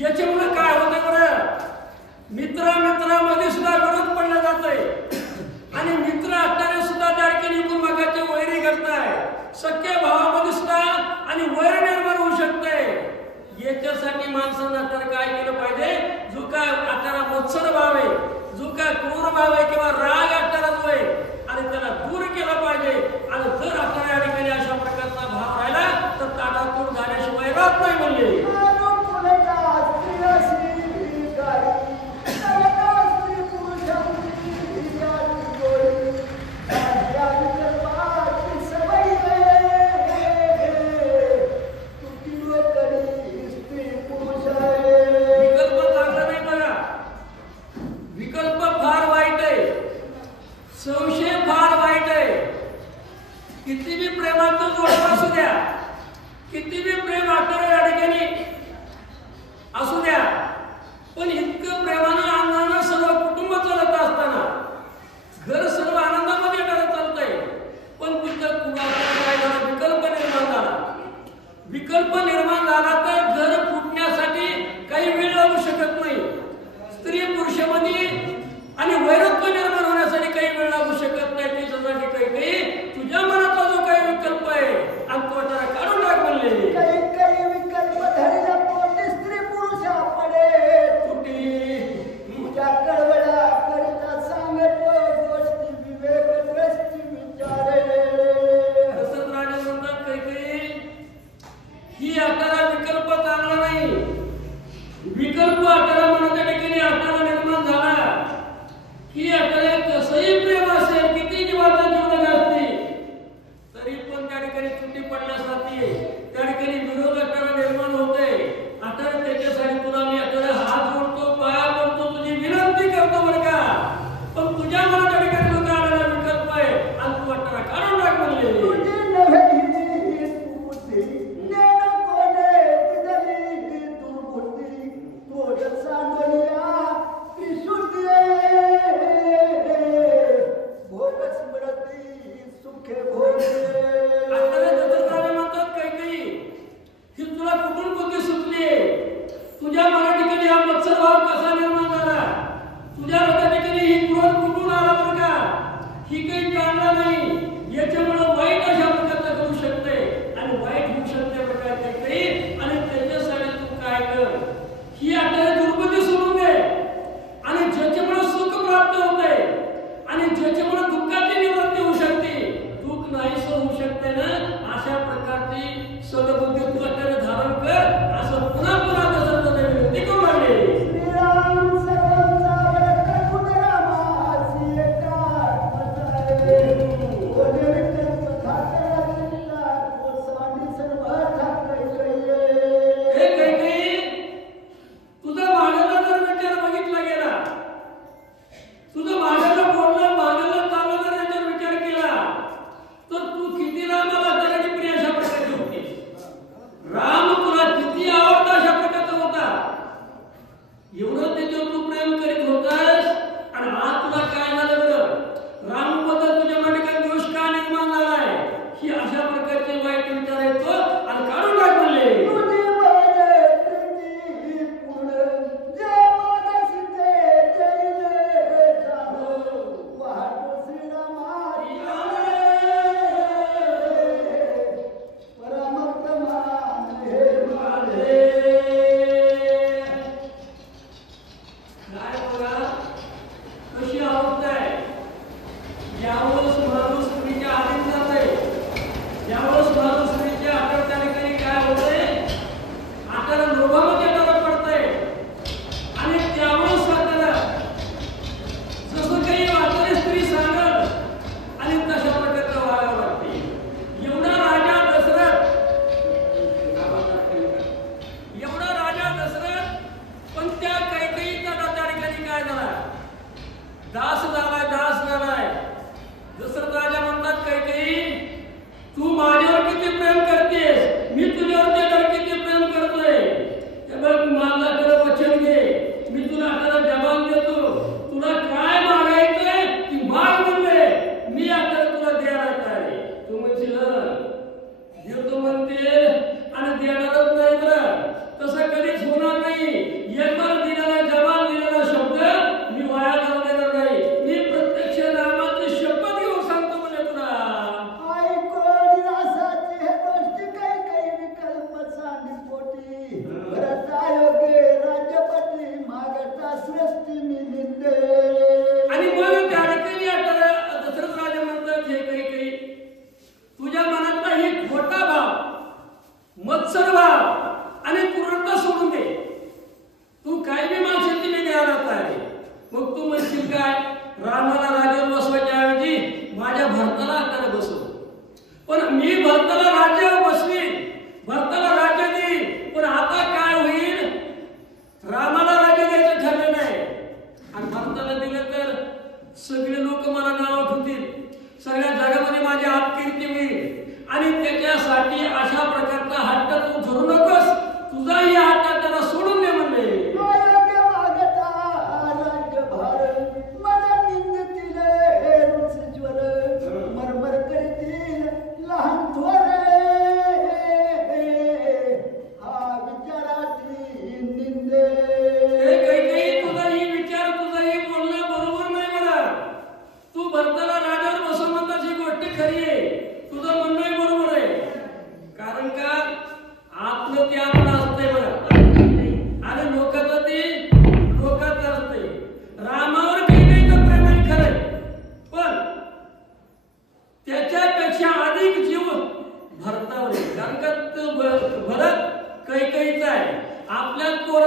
याच्यामुळे काय होतं बरं, मित्रामध्ये सुद्धा विरोध पडला जातोय आणि मित्र असताना सुद्धा त्या ठिकाणी कुटुंबाचे वैरी करताय, सख्या भावामध्ये सुद्धा आणि वैर निर्माण होऊ शकते। याच्यासाठी माणसानं तर काय केलं पाहिजे, जो काय आपल्याला मत्सर भाव आहे, जो काय क्रूर भाव आहे किंवा राग आपल्याला जो आहे आणि त्याला दूर केलं पाहिजे। आणि जर आपल्याला या ठिकाणी अशा प्रकारचा भाव राहिला तर ताटातूट झाल्याशिवाय राहत नाही म्हणले। संशय फार वाईट आहे। किती बी प्रेमाचं जोड असू द्या, किती बी प्रेम आपल्याला या ठिकाणी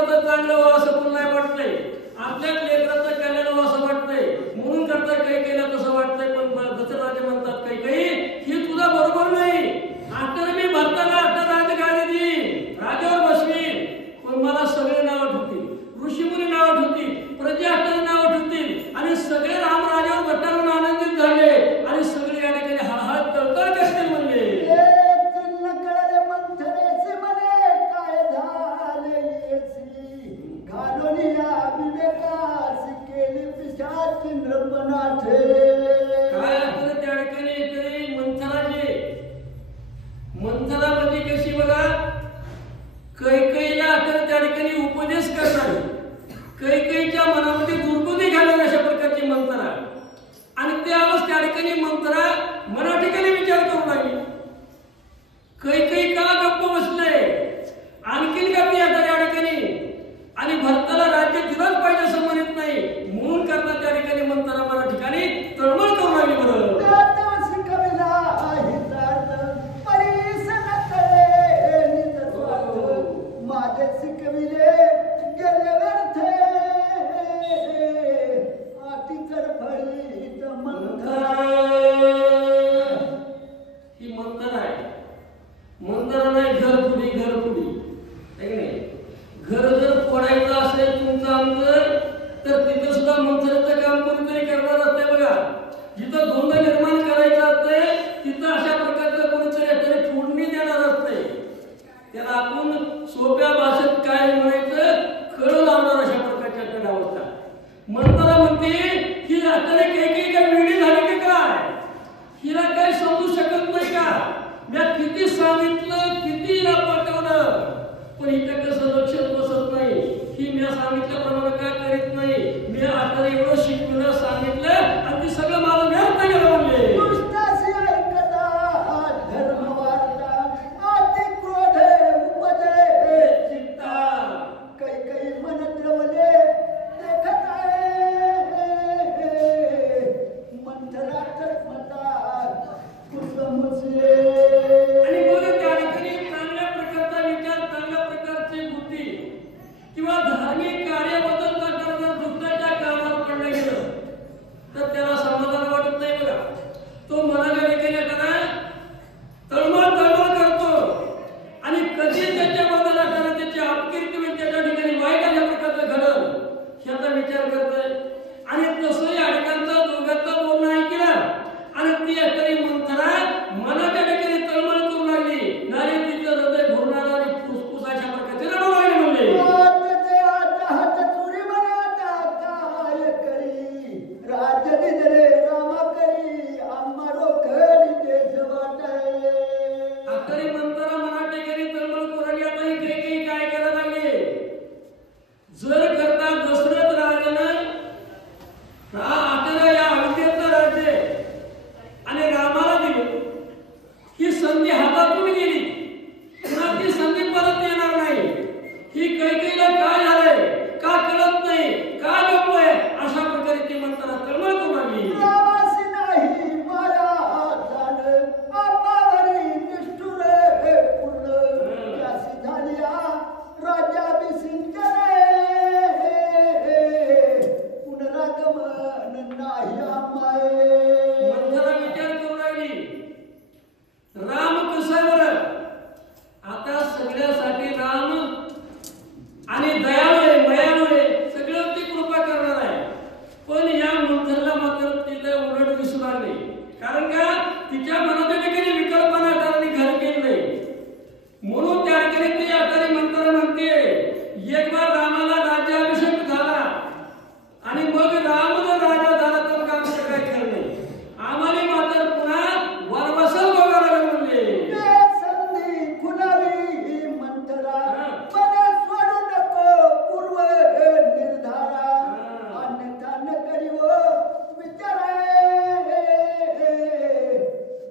लेकराचं चांगलं व्हावं असं पण नाही वाटतंय, आपल्याच लेकराचं कल्याण व्हावं असं वाटतंय, म्हणून करता काही केलं तसं वाटतंय. पण दशरथराजे म्हणतात काही ही तुझा बरोबर नाही. आता मी भरताना आता राजगादी देईन, राजावर बसवीन, पण मला सगळे नाव ठेवतील, ऋषीमुनी नाव ठेवतील, प्रजा नाव ठेवतील, आणि सगळे राम राजावर बसताना आनंदित झाले आणि सगळे या ठिकाणी हात तळतळ करतील म्हणले. काय असतं त्या ठिकाणी तरी मंथरा म्हणजे कशी बघा, कैकेयीला तर त्या ठिकाणी उपदेश करणारी, कैकेयीच्या मनामध्ये दुर्बुद्धी घालून अशा प्रकारची मंथरा, आणि त्यावेळेस त्या ठिकाणी मंथरा मना ठिकाणी विचार करू लागली, कैकेयी का गप्प बसले, आणखीन गप्प येतात या ठिकाणी, आणि भरताला राज्य दिलंच पाहिजे असं म्हणत नाही, म्हणून करता त्या ठिकाणी मंथरा मना ठिकाणी तळमळ करू लागली. बरोबर ही मंथरा आहे, मंथरा नाही घरफुडी, घरफुडी आहे नाही. घर जर फोडायचं असेल तुमचं आमचं, तर तिथं सुद्धा मंथराचं काम कोणीतरी करणार असते बघा. जिथं धोंड निर्माण करायचं असते तिथं अशा प्रकारचं कोणीतरी असते फोडणी देणार असते. त्याला आपण सोप्या भाषेत काय म्हणायचं, खळ लावणार अशा प्रकारच्या अवस्था. मंथरा म्हणते की आता काही वेळी झाली की काय, हिला काही समजू शकत नाही का, मी किती सांगितलं किती हिला पटवलं, पण इथं कसं लक्षात बसत नाही. ही मी सांगितल्याप्रमाणे काय करीत नाही, मी आता एवढं शिकवलं सांगितलं आणि ती सगळं मला व्यर्थ गेलं म्हणले. किंवा धार्मिक कार्याबद्दल जर दुसऱ्याच्या कामावर पडलं गेलं तर त्याला समाधान वाटत नाही बघा. तो मनाला देखील करा तळमळ करतो, आणि कधी त्याच्या बदला करा त्याची अपकीर्ती होईल, त्याच्या ठिकाणी वाईट अशा प्रकारचं घडलं ह्याचा विचार करतोय. आणि तसंही अडकांचा दोघांचा बोलणं ऐकलं, आणि ती तरी मंथरा मनाच्या ठिकाणी तळमळ करू लागली, नारी तिचं हृदय भरून आणि फुसफुस अशा प्रकारचे रडू लागले म्हणले. तरी मंथरा मना ठिकाणी तळमळ करू लागली. आता ही काही काय करायला लागले, जर करता दशरथ राजानं आता या अयोध्येचं राज्य आणि रामाला दिलं, ही संधी हातातून गेली, पुन्हा ती संधी परत येणार नाही. ही कैकेयीला काय झालंय का कळत नाही, का गप्प आहे, अशा प्रकारे ती मंथरा तळमळ करू लागली. मंथरा विचार करू लागली, राम कसं बरं, आता सगळ्यासाठी राम आणि दयाळू आहे, मयाळू आहे, सगळं ती कृपा करणार आहे. पण या मंथरला मात्र तिला उलट दिसू लागली, कारण का तिच्या मनाच्या ठिकाणी विकल्पना करायला घर केलं नाही. म्हणून त्या ठिकाणी ती आता मंथरा म्हणते, एक बार रामाला राज्याभिषेक झाला आणि मग राम जर राजा झाला तर काम काय खरं नाही, आम्हाला मात्र पुन्हा वनवासाला बघायला लागेल म्हणले.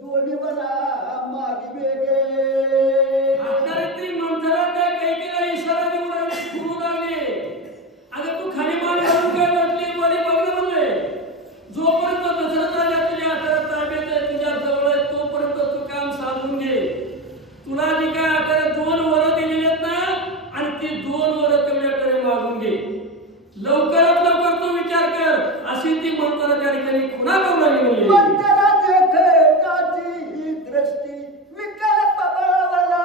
दोन्ही घे, लवकरात लवकर तू विचार कर, अशी ती मंत्र त्या ठिकाणी खुणा करू लागली म्हणली. मंत्रा देखताची दृष्टी विकल पबळवला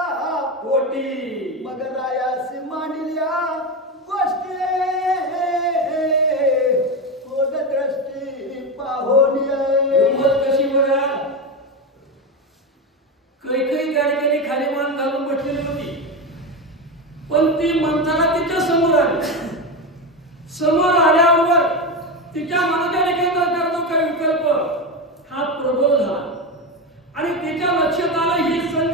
पोटी मग रायासी मांडल्या गोष्टी कोड दृष्टी पाहोनी गंमत कशी बघा, कैकई त्या ठिकाणी खाली मान घालून बसलेली होती, पण ती मंथरा तिच्या समोर आली. समोर आल्याबरोबर तिच्या मनाच्या ठिकाणी करतो काही विकल्प हा प्रबळ झाला आणि तिच्या लक्षात आलं ही